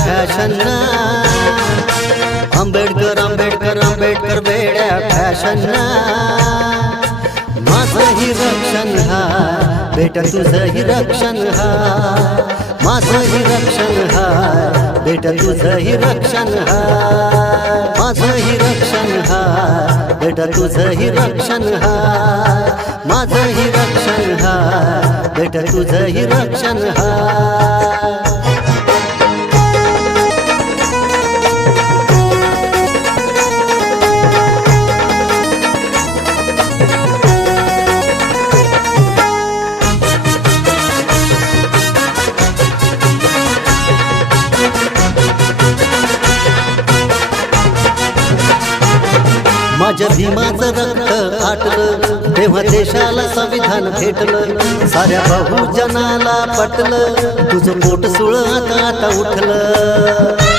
Fashion Ambedkar Ambedkar Ambedkar बेड्या fashion माझंही रक्षण हा बेटा तुझंही रक्षण हा. माझंही रक्षण हा बेटा तुझंही रक्षण हा. माझंही रक्षण हा बेटा तुझंही रक्षण हा. माझंही रक्षण हा बेटा तुझंही रक्षण हा. भीमाचं रक्त आटलं तेव्हा देशाला संविधान भेटलं साऱ्या बहुजनाला पटलं तुझं पोट सुळ आता आता उठलं.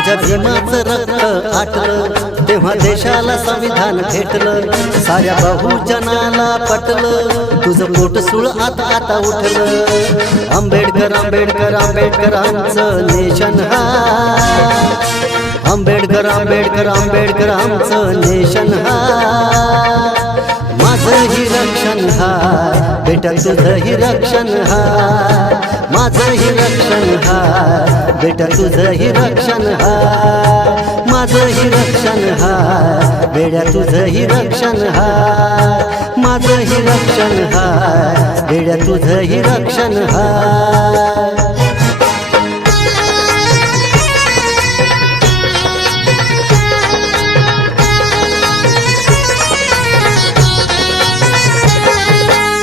माझ्या भीमाचं रक्त आटलं तेव्हा देशाला संविधान भेटलं. साऱ्या बहुजनाला पटलं तुझं पोट सुळ आता आता उठलं. आंबेडकर आंबेडकर आंबेडकर आमचं नेशन हा. आंबेडकर आंबेडकर आंबेडकर आमचं नेशन हा. माझंही रक्षण हा बेटा तुझंही रक्षण हा. माझंही रक्षण हा. बेटा तुझंही रक्षण हा. माझंही रक्षण हा. बेड्या तुझंही रक्षण हा. माझंही रक्षण हा. बेड्या तुझंही रक्षण हा.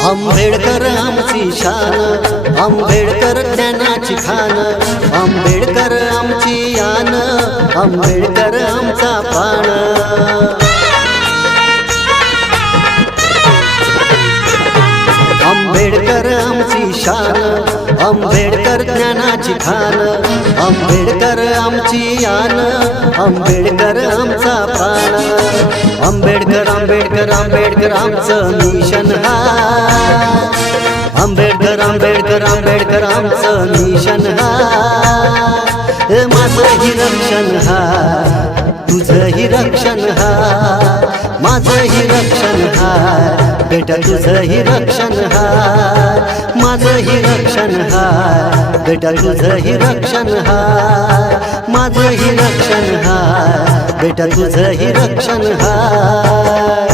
आंबेडकर आमची शान आंबेडकर ज्ञानाची खान. आंबेडकर आमची यान आंबेडकर आमचा पाण आंबेडकर आमची शान आंबेडकर ज्ञानाची खान. आंबेडकर आमची यान आंबेडकर आमचा प्राण आंबेडकर आंबेडकर आंबेडकर आमचं मिशन हा. आंबेडकर आंबेडकर आंबेडकर आमचं मिशन हा. हे माझंही रक्षण हा तुझंही रक्षण हा माझंही रक्षण हा बेटा तुझंही रक्षण हा माझंही रक्षण हा बेटा तुझंही रक्षण हा माझंही रक्षण हा बेटा तुझंही रक्षण हा.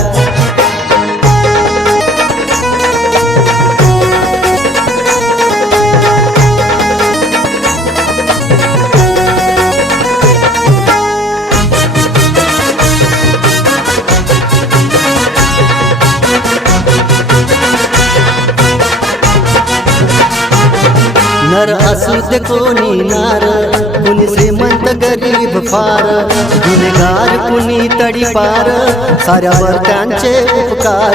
नर असू दे कोणी नार? कुणी श्रीमंत गरीब फार? गुन्हेगार कुणी तडी पार साऱ्यावर त्यांचे उपकार.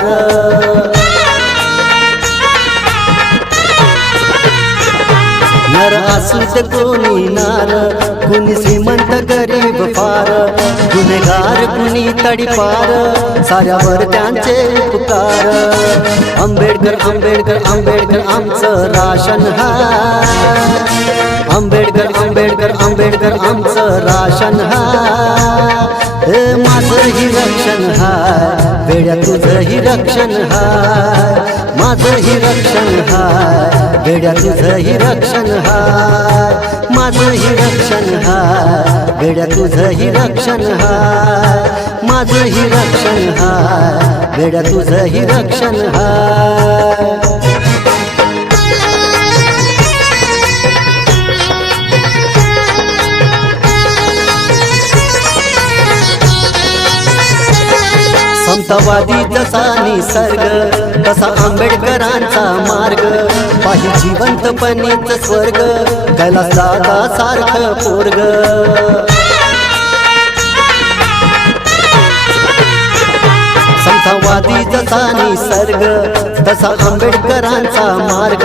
नर असू कोणी नार कुणी श्रीमंत गरीब फार. गुन्हेगार कुणी तडीपार साऱ्यावर त्यांचे उपकार. आंबेडकर आंबेडकर आंबेडकर आमचं राशन हा आंबेडकर आंबेडकर आंबेडकर आमचं राशन हा हे माझंही रक्षण हा वेड्या तुझंही रक्षण हा माझंही रक्षण हा माझं ही रक्षण हा माझंही रक्षण हा माझं ही रक्षण हा माझंही तुझं हा रक्षण हा समतावादी जसा निसर्ग तसा आंबेडकरांचा मार्ग. पाहि जिवंतपणीच स्वर्ग कैलास दादा सारखं पोरग. समतावादी जसा निसर्ग तसा आंबेडकरांचा मार्ग.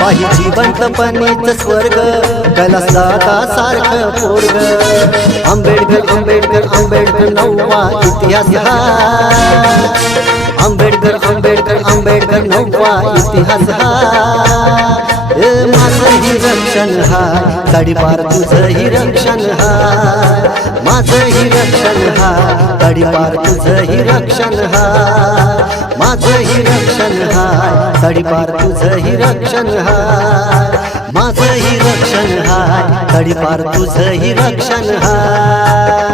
पाहि जिवंतपणीच स्वर्ग कैलास दादा सारखं पोरग. आंबेडकर आंबेडकर आंबेडकर नववा इतिहास आंबेडकर आंबेडकर आंबेडकर नव्वा इतिहास हा. रक्षण हाय तडीपार तुझही रक्षण हा. माझं ही रक्षण हा. तडीपार तुझही रक्षण हा. माझं ही रक्षण हा. तडीपार तुझही रक्षण हा. माझं ही रक्षण हाय तडीपार तुझही रक्षण हाय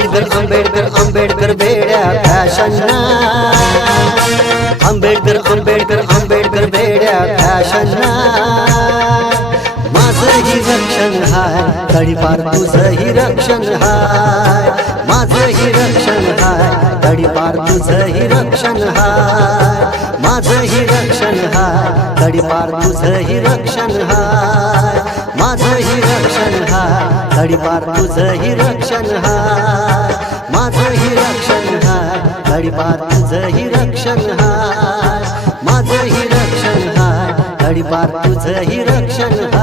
आंबेडकर आंबेडकर आंबेडकर बेड्या फॅशन आंबेडकर आंबेडकर आंबेडकर बेड्या फॅशन माझंही रक्षण हाय तडीपार तुझंही रक्षण हाय. माझंही रक्षण हाय तडीपार तुझंही रक्षण हाय. माझंही रक्षण हाय तडीपार तुझंही रक्षण हाय. माझंही रक्षण हाय तडीपार तुझंही रक्षण हाय. माझंही रक्षण हाय. तडीपार तुझंही रक्षण हाय. माझंही रक्षण हाय. तडीपार तुझंही रक्षण